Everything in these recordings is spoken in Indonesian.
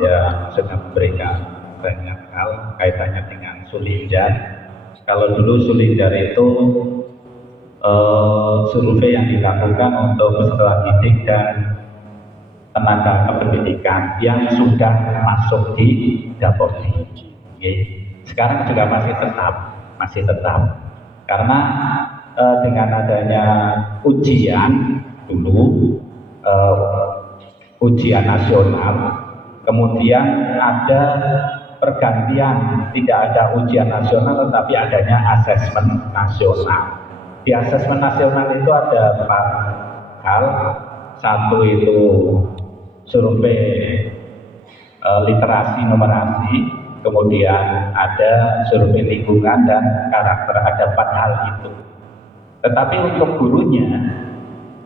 yang sudah memberikan banyak hal kaitannya dengan Sulindar. Kalau dulu Sulindar itu survei yang dilakukan untuk peserta didik dan tenaga kependidikan yang sudah masuk di Dapodi. Sekarang juga masih tetap, karena dengan adanya ujian dulu, ujian nasional, kemudian ada pergantian, tidak ada ujian nasional tetapi adanya asesmen nasional. Di asesmen nasional itu ada 4 hal. Satu itu survei literasi numerasi, kemudian ada survei lingkungan dan karakter, ada 4 hal itu. Tetapi untuk gurunya,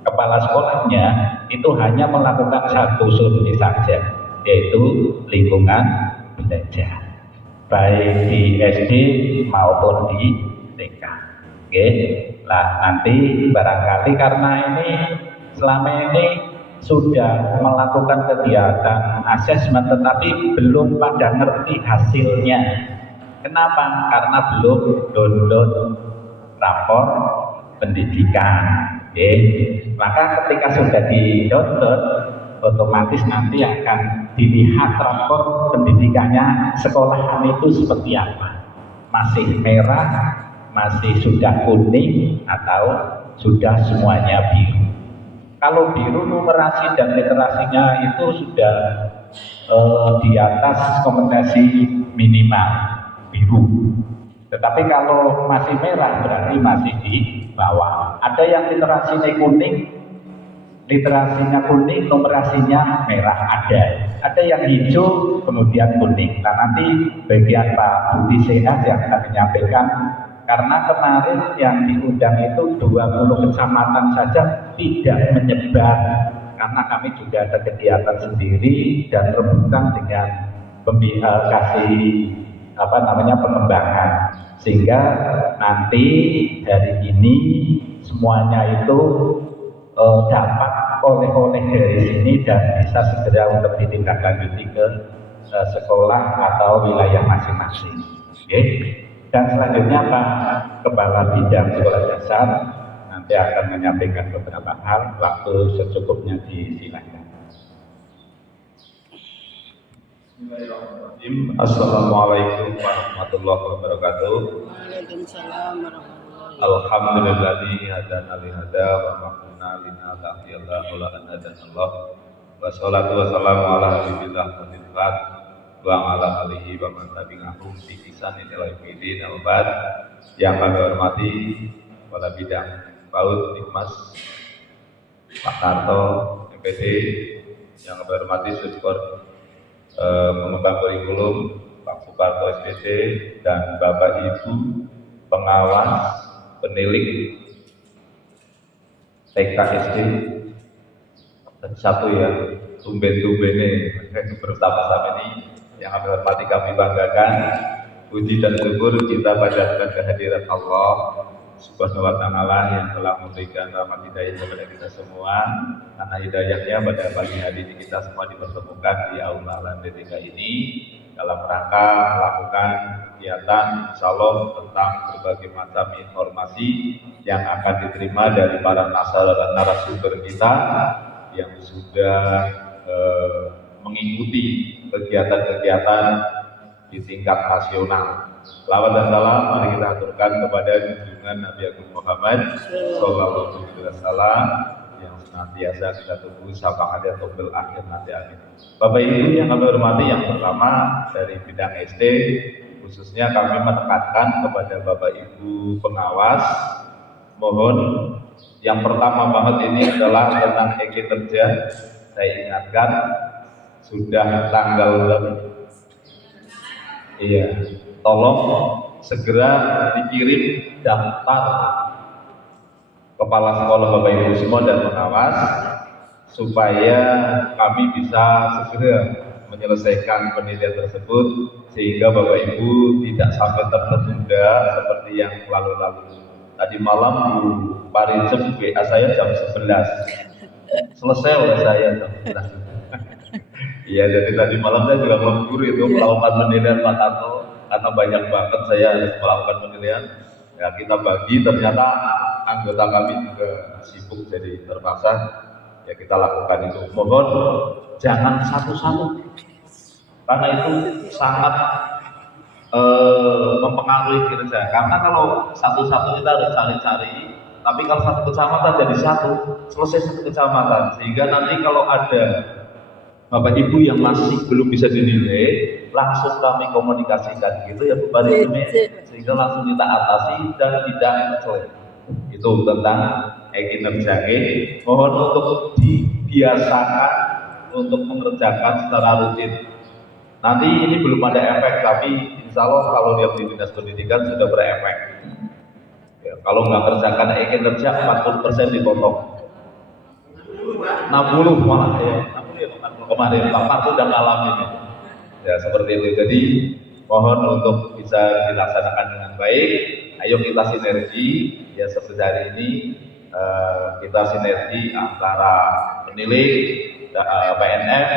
kepala sekolahnya itu hanya melakukan satu survei saja, yaitu lingkungan belajar, baik di SD maupun di TK. Oke, lah nanti barangkali karena ini selama ini sudah melakukan kegiatan asesmen tetapi belum pada ngerti hasilnya. Kenapa? Karena belum download rapor pendidikan. Oke, maka ketika sudah di download, otomatis nanti akan dilihat rapor pendidikannya sekolahan itu seperti apa. Masih merah, masih sudah kuning, atau sudah semuanya biru. Kalau biru numerasi dan literasinya itu sudah di atas kompetensi minimal biru. Tetapi kalau masih merah berarti masih di bawah. Ada yang literasinya kuning, numerasinya merah ada. Ada yang hijau kemudian kuning. Nah nanti bagian Pak Budi Sehat yang akan menyampaikan, karena kemarin yang diundang itu 20 kecamatan saja tidak menyebar, karena kami juga ada kegiatan sendiri dan rebutan dengan kasih pengembangan, sehingga nanti dari ini semuanya itu dapat oleh-oleh dari sini dan bisa segera untuk ditindaklanjuti ke sekolah atau wilayah masing-masing. Okay? Dan selanjutnya Pak Kepala Bidang Sekolah Dasar nanti akan menyampaikan beberapa hal, waktu secukupnya disilakan. Bismillahirrahmanirrahim. Assalamualaikum warahmatullahi wabarakatuh. Waalaikumsalam warahmatullahi wabarakatuh. Alhamdulilladzi hadana li hada wa ma kunna linahtadiya laula an hadana Allah. Wassalatu wassalamu ala habibillah wa ala alihi wa man tabi'ahum bi ihsan ila yaumil abad. Yang kami hormati kepala bidang PAUD Nikmas Pak Tarto MPD, yang kami hormati Sudkor pengembang kurikulum Pak Suparto SPD, dan Bapak Ibu pengawas penilik TK SD satu ya, tumben-tumbene bersama-sama ini yang kami hormati, kami banggakan. Puji dan syukur kita panjatkan kehadirat Allah Subhanahu wa Ta'ala yang telah memberikan rahmat hidayah kepada kita semua. Karena hidayahnya pada pagi hari ini kita semua dipertemukan di aula LMDTK ini dalam rangka melakukan kegiatan insyaallah tentang berbagai macam informasi yang akan diterima dari para narasumber kita yang sudah mengikuti kegiatan-kegiatan di tingkat nasional. Selawat dan salam mari kita aturkan kepada junjungan Nabi Agung Muhammad Sallallahu Alaihi Wasallam yang senantiasa kita tunggu syafaatnya taubil akhir nanti, amin. Bapak Ibu yang kami hormati, yang pertama dari bidang SD khususnya kami menekankan kepada Bapak Ibu pengawas, mohon yang pertama banget ini adalah tentang e-kerja. Saya ingatkan sudah tanggal tolong segera dikirim daftar kepala sekolah Bapak Ibu semua dan pengawas supaya kami bisa segera menyelesaikan penelitian tersebut sehingga Bapak Ibu tidak sampai tertunda seperti yang lalu-lalu. Tadi malam Bu Parijem WA saya jam 11, selesai oleh saya jam 11. Iya, jadi tadi malam saya juga melebur itu melakukan penilaian Pak Tarto karena banyak banget saya harus melakukan penilaian. Ya kita bagi, ternyata anggota kami juga sibuk, jadi terpaksa ya kita lakukan itu. Mohon jangan satu-satu, karena itu sangat mempengaruhi kinerja. Karena kalau satu-satu kita harus cari-cari, tapi kalau satu kecamatan jadi satu, selesai satu kecamatan. Sehingga nanti kalau ada Bapak Ibu yang masih belum bisa dinilai, langsung kami komunikasikan gitu ya Bu Bari, sehingga langsung kita atasi dan tidak jelek. Itu tentang kinerja. Mohon untuk dibiasakan untuk mengerjakan secara rutin. Nanti ini belum ada efek, tapi insya Allah kalau dia di dinas pendidikan sudah berefek. Ya, kalau nggak kerjakan kinerja 40% dipotong. 60 malah ya. Kemarin Pak Marto udah ngalamin ya seperti itu. Jadi mohon untuk bisa dilaksanakan dengan baik. Ayo kita sinergi ya, seperti hari ini kita sinergi antara penilai PNF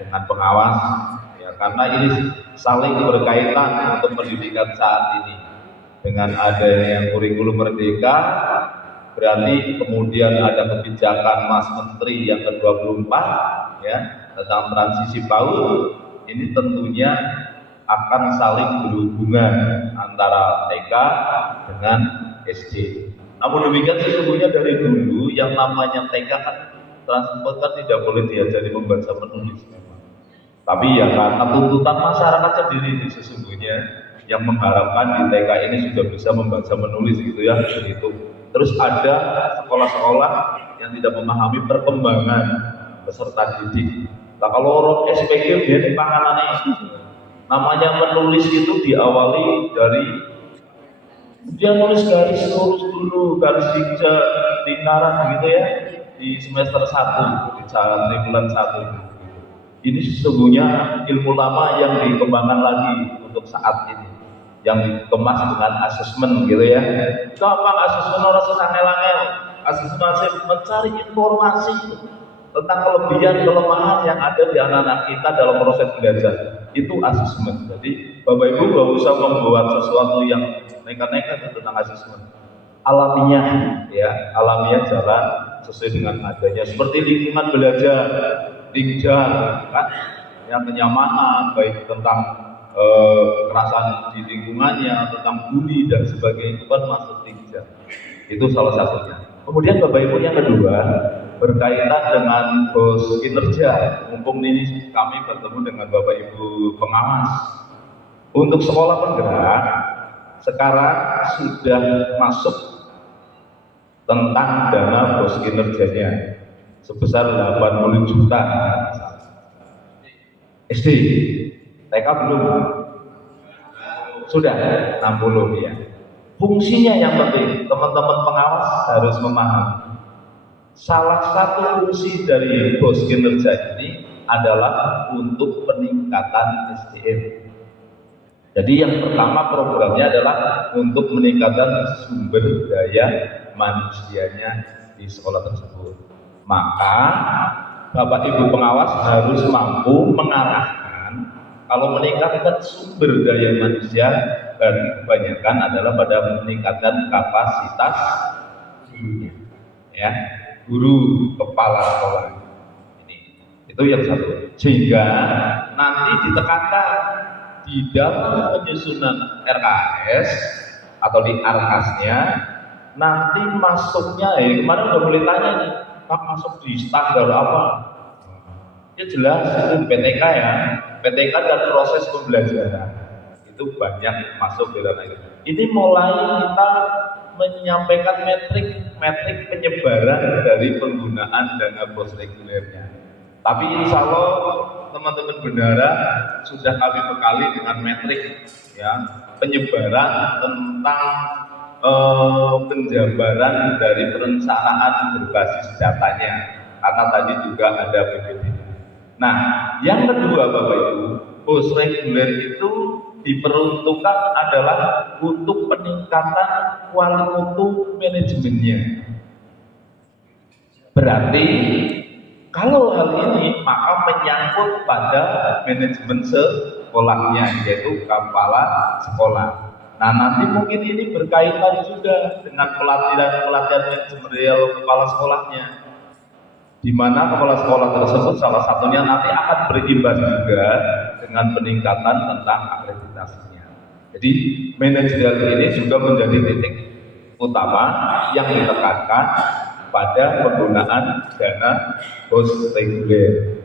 dengan pengawas ya, karena ini saling berkaitan untuk pendidikan saat ini. Dengan adanya kurikulum merdeka, berarti kemudian ada kebijakan Mas Menteri yang ke-24 ya tentang transisi PAUD. Ini tentunya akan saling berhubungan antara TK dengan SD. Namun demikian sesungguhnya dari dulu yang namanya TK kan transport kan tidak boleh diajari membaca menulis memang. Tapi ya karena tuntutan masyarakat sendiri sesungguhnya yang mengharapkan di TK ini sudah bisa membaca menulis gitu ya, begitu. Terus ada sekolah-sekolah yang tidak memahami perkembangan peserta didik. Nah kalau orang SPG dia di panganan namanya menulis itu diawali dari dia nulis garis lurus dulu, garis lingkaran gitu ya di semester 1 di tribulan 1. Ini sesungguhnya ilmu lama yang dikembangkan lagi untuk saat ini, yang dikemas dengan asesmen gitu ya. Gampang asesmen orang sesangel-angel, asesmen mencari informasi tentang kelebihan kelemahan yang ada di anak-anak kita dalam proses belajar. Itu asesmen. Jadi Bapak Ibu gak usah membuat sesuatu yang nekat-nekat tentang asesmen. Alamiah ya, alamiah jalan sesuai dengan adanya. Seperti lingkungan belajar, lingjar kan, yang kenyamanan baik tentang kekerasan di lingkungannya, tentang bully dan sebagainya, itu kan masuk lingjar. Itu salah satunya. Kemudian Bapak Ibu yang kedua berkaitan dengan bos kinerja. Mumpung ini kami bertemu dengan Bapak Ibu pengawas. Untuk sekolah penggerak sekarang sudah masuk tentang dana bos kinerjanya sebesar 80 juta. SD, TK belum? Sudah 60 ya. Fungsinya yang penting, teman-teman pengawas harus memahami. Salah satu fungsi dari bos kinerja ini adalah untuk peningkatan SDM. Jadi yang pertama programnya adalah untuk meningkatkan sumber daya manusianya di sekolah tersebut. Maka Bapak Ibu pengawas harus mampu mengarahkan kalau meningkatkan sumber daya manusia, dan kebanyakan adalah pada meningkatkan kapasitas gurunya, ya, guru kepala sekolah. Itu yang satu. Sehingga nanti ditekankan di dalam penyusunan RKS atau di RKS-nya nanti masuknya, ya kemarin udah boleh tanya nih, Pak masuk di standar apa? Ya jelas itu di PTK ya, PTK dan proses pembelajaran itu banyak masuk di dalam itu. Ini mulai kita menyampaikan metrik penyebaran dari penggunaan dana bos regulernya. Tapi insya Allah teman-teman bendara sudah kami bekali dengan metrik ya penyebaran tentang penjabaran dari perencanaan berbasis datanya, karena tadi juga ada PPD. Nah, yang kedua Bapak Ibu, bos reguler itu diperuntukkan adalah untuk peningkatan kualitas mutu manajemennya. Berarti Kalau hal ini maka menyangkut pada manajemen sekolahnya, yaitu kepala sekolah. Nah, nanti mungkin ini berkaitan juga dengan pelatihan manajerial kepala sekolahnya, di mana kepala sekolah tersebut salah satunya nanti akan berimbas juga dengan peningkatan tentang akreditasinya. Jadi manajerial ini juga menjadi titik utama yang ditekankan pada penggunaan dana post reguler.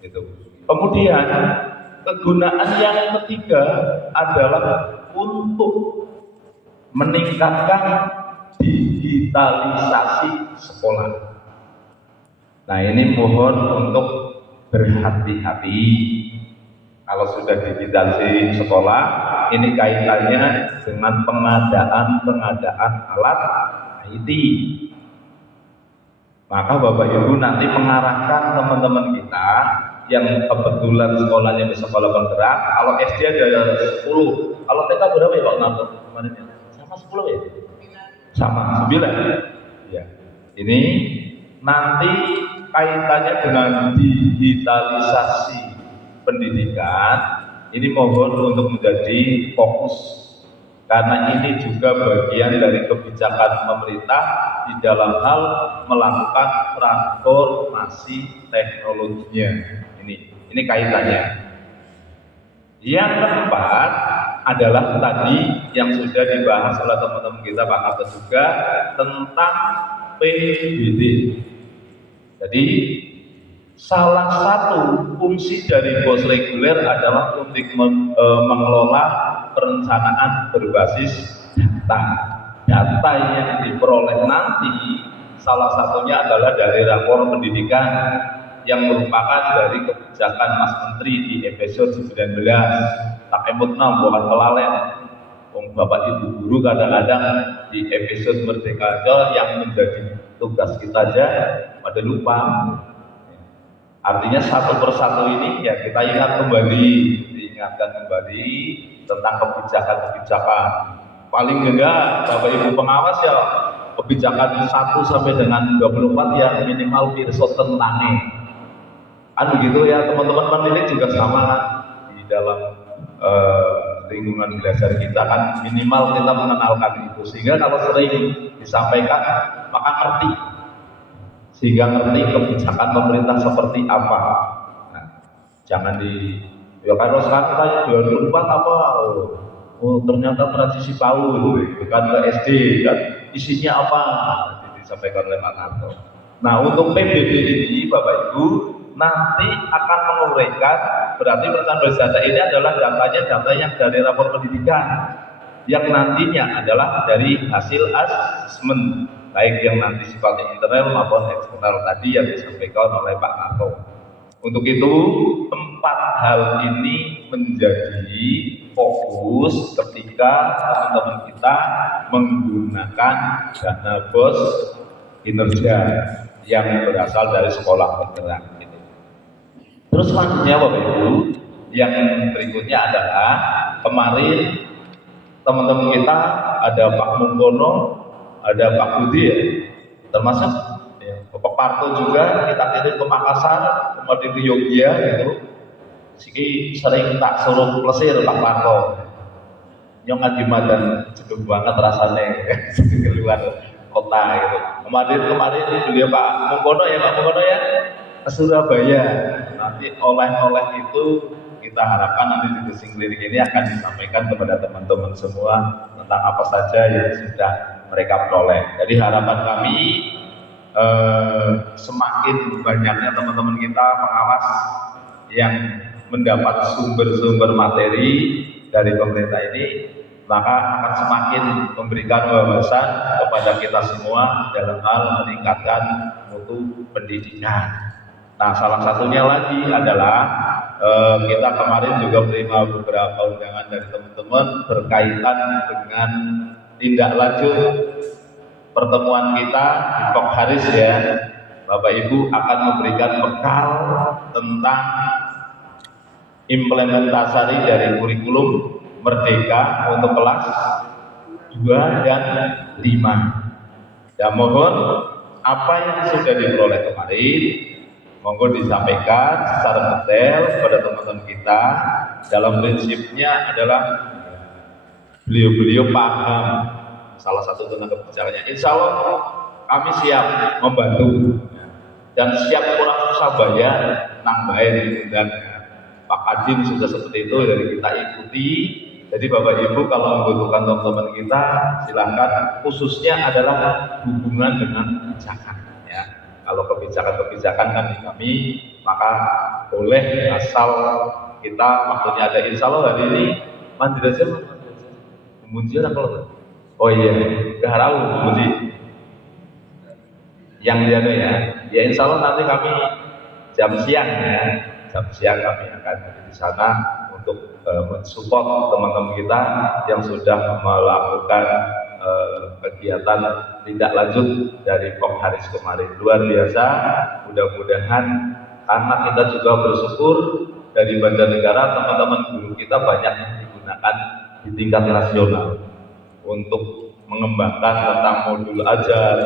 Itu. Kemudian kegunaan yang ketiga adalah untuk meningkatkan digitalisasi sekolah. Nah, ini mohon untuk berhati-hati. Kalau sudah digitalisasi sekolah, ini kaitannya dengan pengadaan alat IT. Maka Bapak Ibu nanti mengarahkan teman-teman kita yang kebetulan sekolahnya di sekolah bergerak. Kalau SD ada 10, kalau TK berapa ya Pak Narto kemarin? Sama 10 ya? Sama 9. Ya. Ini nanti kaitannya dengan digitalisasi pendidikan. Ini mohon untuk menjadi fokus. Karena ini juga bagian dari kebijakan pemerintah di dalam hal melakukan transformasi teknologinya. Ini kaitannya. Yang keempat adalah tadi yang sudah dibahas oleh teman-teman kita Pak Kato juga tentang PBD. Jadi salah satu fungsi dari BOS reguler adalah untuk mengelola perencanaan berbasis data. Data yang diperoleh nanti salah satunya adalah dari rapor pendidikan yang merupakan dari kebijakan Mas Menteri di episode 19. Tak emutna bukan pelalen. Bapak Ibu guru kadang-kadang di episode Merdeka aja yang menjadi tugas kita aja pada lupa. Artinya satu persatu ini ya kita diingatkan kembali tentang kebijakan-kebijakan. Paling enggak Bapak Ibu pengawas ya kebijakan 1 sampai dengan 24 ya minimal pirsa tentangnya. Begitu ya teman-teman pendidik juga sama di dalam lingkungan belajar kita kan minimal kita mengenalkan itu sehingga kalau sering disampaikan maka ngerti. Sehingga ngerti kebijakan pemerintah seperti apa. Nah, jangan ya kalau sekarang tanya 24 apa? Oh ternyata transisi PAUD, bukan ke SD kan? Isinya apa? Jadi disampaikan oleh Pak Narto. Nah untuk PBD ini Bapak Ibu nanti akan menguraikan berarti perencanaan berbasis data ini adalah data yang dari rapor pendidikan yang nantinya adalah dari hasil asesmen baik yang nanti sifatnya internal maupun eksternal tadi yang disampaikan oleh Pak Narto. Untuk itu 4 hal ini menjadi fokus ketika teman-teman kita menggunakan dana BOS kinerja yang berasal dari sekolah bergerak. Terus selanjutnya Bapak Ibu, yang berikutnya adalah kemarin teman-teman kita ada Pak Mungkono, ada Pak Budi ya, termasuk ya, Bapak Parto juga kita kirim ke Makassar, kemudian ke Yogyakarta gitu. Siki sering tak suruh plesir Pak Parto. Yang ngaji dan jenuh banget rasanya keluar kota gitu. Kemarin beliau Pak Mungkono ya ke Surabaya. Nanti oleh-oleh itu kita harapkan nanti di Gesing Lirik ini akan disampaikan kepada teman-teman semua tentang apa saja yang sudah mereka peroleh. Jadi harapan kami semakin banyaknya teman-teman kita pengawas yang mendapat sumber-sumber materi dari pemerintah ini, maka akan semakin memberikan wawasan kepada kita semua dalam hal meningkatkan mutu pendidikan. Nah, salah satunya lagi adalah kita kemarin juga menerima beberapa undangan dari teman-teman berkaitan dengan tindak lanjut pertemuan kita di Kok Haris ya. Bapak Ibu akan memberikan bekal tentang implementasi dari kurikulum Merdeka untuk kelas 2 dan 5. Dan mohon apa yang sudah diperoleh kemarin monggo disampaikan secara detail kepada teman-teman kita. Dalam prinsipnya adalah beliau-beliau paham salah satu tentang kebijakannya. Insya Allah kami siap membantu dan siap kurang susah bayar nambahin, dan Pak Kadin sudah seperti itu dari kita ikuti. Jadi Bapak Ibu kalau membutuhkan teman-teman kita silakan, khususnya adalah hubungan dengan kebijakan ya. Kalau kebijakan-kebijakan kan di kami, maka boleh asal kita maksudnya ada. Insya Allah hari ini mandi aja kemudian kalau oh iya keharau kemudian yang dia ya insya Allah nanti kami jam siang kami akan di sana untuk mensupport teman-teman kita yang sudah melakukan kegiatan tindak lanjut dari Kopharis kemarin. Luar biasa, mudah-mudahan karena kita juga bersyukur dari Banjarnegara teman-teman guru kita banyak yang digunakan di tingkat nasional untuk mengembangkan tentang modul ajar,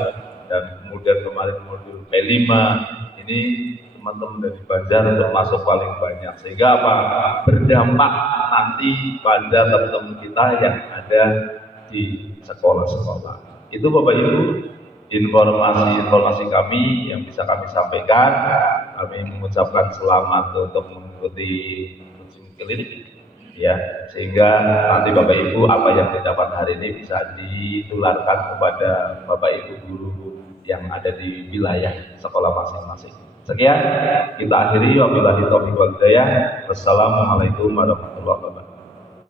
dan kemudian kemarin modul P5 ini teman-teman dari Banjar termasuk paling banyak, sehingga apa berdampak nanti pada teman-teman kita yang ada di sekolah-sekolah. Itu Bapak Ibu informasi kami yang bisa kami sampaikan. Kami mengucapkan selamat untuk mengikuti ujian klinik ya, sehingga nanti Bapak Ibu apa yang didapat hari ini bisa ditularkan kepada Bapak Ibu guru yang ada di wilayah sekolah masing-masing. Sekian kita akhiri, wabillahi taufiq wal hidayah. Wassalamualaikum warahmatullahi wabarakatuh.